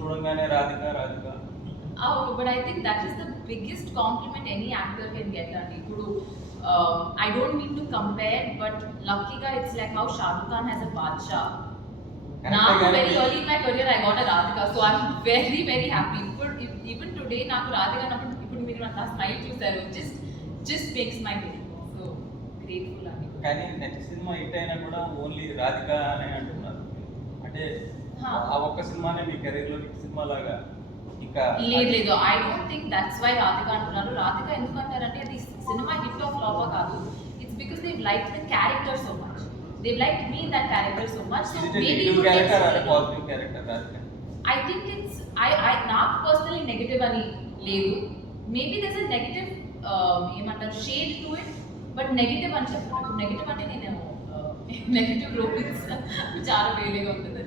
చూడంగానే రాధిక రాధిక. అవును, but I think that is the biggest compliment any actor can get అండి. ఇప్పుడు I don't mean to compare, but లక్కీగా it's like how Shahrukh Khan has a Baadshah. నాకు very early in my career I got a Radhika, so I'm very very happy. ఇప్పుడు even today నాకు రాధిక అన్నప్పుడు ఇప్పుడు మీరు నా స్మైల్ చూసారు, just makes my day. So grateful అండి. కానీ నెక్స్ట్ సినిమా హిట్ అయినా కూడా ఓన్లీ రాధిక అనే అంటున్నారు. అంటే ఆ ఒక్క సినిమానే మీ కెరీర్ లో హిట్ సినిమా లాగా ఇంకా లేదు, I don't think that's why Radhika అంటున్నారు. రాధిక ఎందుకు అంటారంటే అది సినిమా హిట్ ఆఫ్ ఫ్లాప్ కాదు. It's because they like the character so much, they like me that character so much. So maybe character are positive character Radhika. I think it's I నాకు personally negative అని లేదు. Maybe there's a negative ఏమంటారు shade to it, but negative అని చెప్పాను. నెగటివ్ అంటే నేను నెగటివ్ రోబిన్స్ చాలా వేరేగా ఉంటుంది.